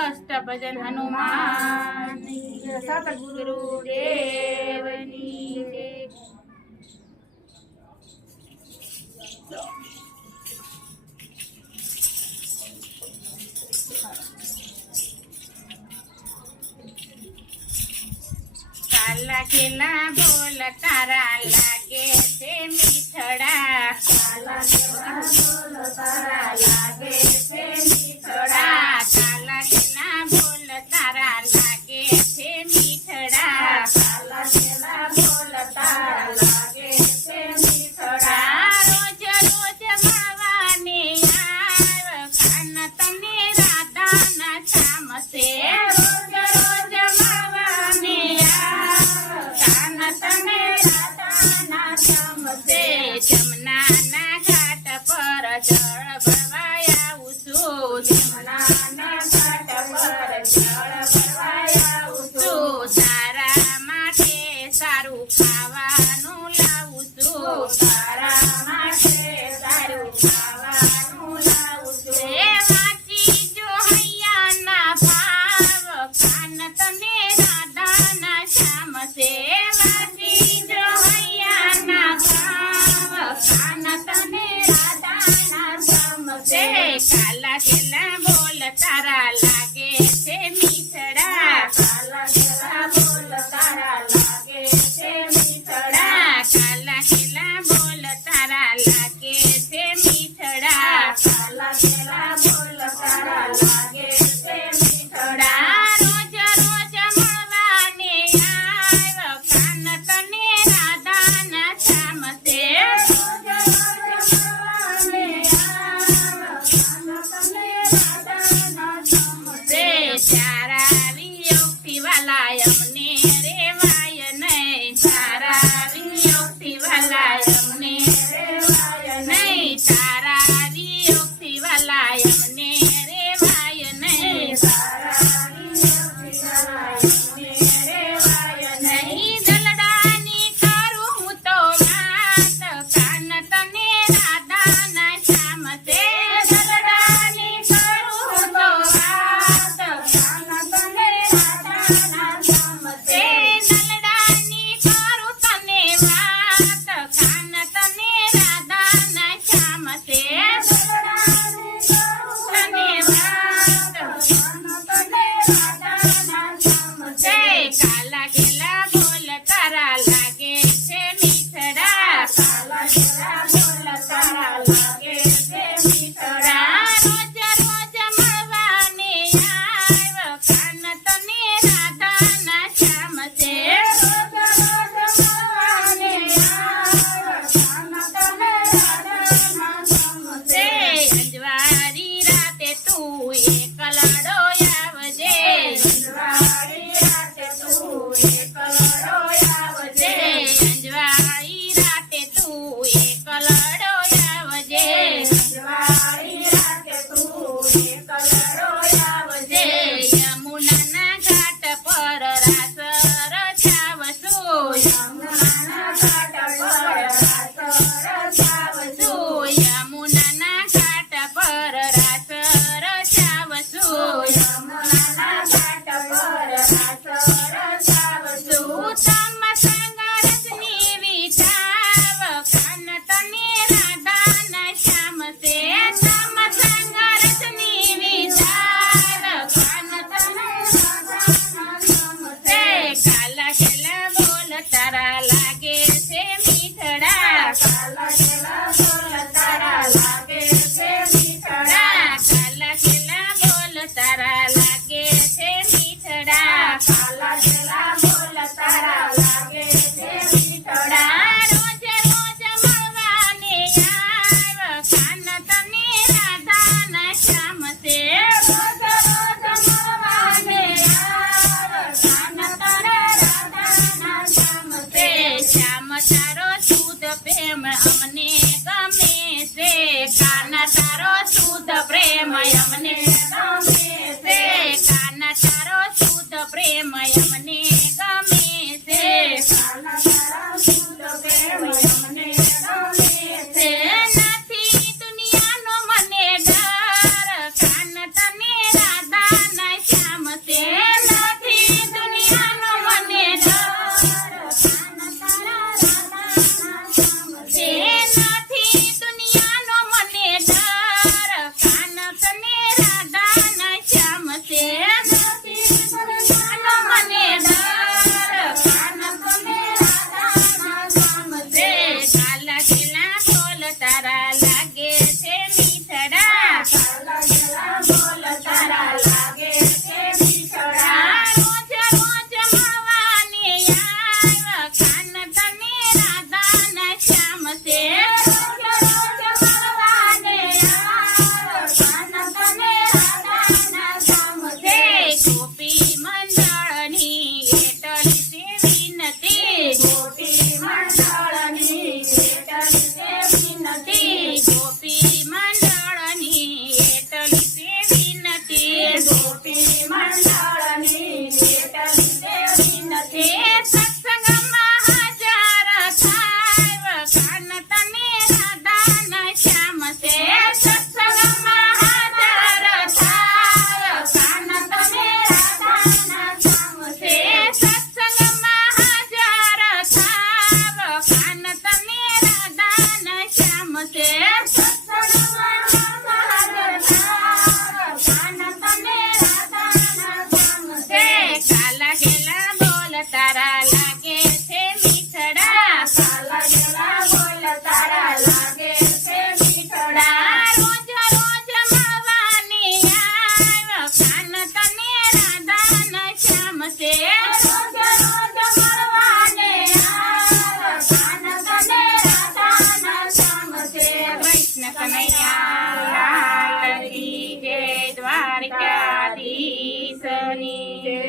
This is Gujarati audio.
અષ્ટ ભજન હનુમાન સતગુરુ દેવની જય। કાલા કેલા બોલ તારા લાગે છે મીઠડા, કાલા કેલા બોલ તારા લાગે છે મીઠડા, કાલા કેલા બોલ તારા લાગે છે મીઠડા, કાલા કેલા બોલ તારા લાગે છે મીઠડા। રોજ રોજ મળવાને આવ કાન તને રાધાના ચામસે, રોજ રોજ મળવાને તને રાધાના ચામસે। જમનાના ઘાટ પર જળ ભરવા આવું છું, જમનાના ઘાટ પર જળ ભરવા આવું છું, તારા માટે સારું ખાવાનું લાવું છું, તારા માટે સારું ખાવાનું લાવું છું। એ વાંચી જો હૈયાના ભાવ કાન તને રાધાના ચામસે, કાલા કેલા બોલ તારા લાગે છે મીઠડા, કાલા કેલા બોલ તારા લાગે છે મીઠડા, કાલા કેલા બોલ તારા લાગે છે મીઠડા, કાલા કેલા બોલ તારા લાગે છે મીઠડા। રોજ રોજ મળવાને આવ કાન તને રાધાના ચામસે, રોજ રોજ મળવાને તારા વિયોગથી વાલા અમને રેવાય નહીં, તારા વિયોગથી વાલા અમને રેવાય નહીં, તારા વિયોગથી વાલા અમને રેવાય નહીં, તારા વિયોગથી વાલા અમને રેવાય નહીં। દલડાની કરું હું તો વાત કાન તને રાધાના ચામસે, દલડાની કરું હું તો વાત કાન તને રાધાના ચામસે, દલડાની કરું તને વાત કાન તને રાધાના ચામસે, દલડાની કરું તને વાત કાન તને રાધાના ચામસે। કાલા કેલા બોલ તારા લાગે છે મીઠડા, કાલા કેલા બોલ તારા લાગે છે મીઠડા, રોજ રોજ મળવાને આવ કાન તને રાધાના ચામસે, રોજ રોજ મળવાને આવ કાન તને રાધાના ચામસે। અંજવારી રાતે તું એકલડો આવજે, અંજવારી રાતે તું એકલડો આવજે, અંજવારી રાતે તું એકલડો આવજે, અંજવારી રાતે તું એકલડો આવજે। યમુનાના ઘાટ પર રાસ રચાવશું, યમુનાના ઘાટ પર રાસ રચાવશું, યમુનાના ઘાટ પર રાસ રચાવશું, યમુનાના ઘાટ પર રાસ રચાવશું। તમ સંગરસની વિચાવ કાન તને રાધાના ચામસે, તમ સંગરસની વિચાવ કાન તને રાધાના ચામસે। કાલા કેલા બોલ તારા લાગે છે મીઠડા, કાલા કેલા બોલ તારા લાગે છે મીઠડા, કાલા કેલા બોલ તારા લાગે છે મીઠડા, કાલા કેલા બોલ તારા લાગે છે મીઠડા। રોજ રોજ મળવાને આવ કાન તને રાધાના ચામસે, રોજ રોજ મળવાને આવ કાન તને રાધાના ચામસે। શ્યામ તારો શુદ્ધ પ્રેમ અમને ગમે છે, કાન તારો શુદ્ધ પ્રેમ અમને ગમે છે, મંડળની કેટલી દેવી નથી સત્સંગમાં હાજર થાય વખાણ તને રાધા શ્યામ છે સત્સંગમાં હાજર થાય વખાણ તને રાધા શ્યામ છે સત્સંગમાં હાજર થાય વખાણ તને રાધા શ્યામ છે સત્સંગમાં હાજર થાય વખાણ તને રાધા શ્યામ છે કાલા ગેલા બોલ તારા લાગે છે મીઠડા કાલા ગેલા બોલ તારા લાગે છે મીઠડા રોજ રોજ મળવાની આવ ખાન તને રાધા શ્યામ છે રોજ રોજ મળવાને આવ ખાન તને રાધા શ્યામ છે કૃષ્ણ કનૈયા લાલ કી જય દ્વારકાધીશની જય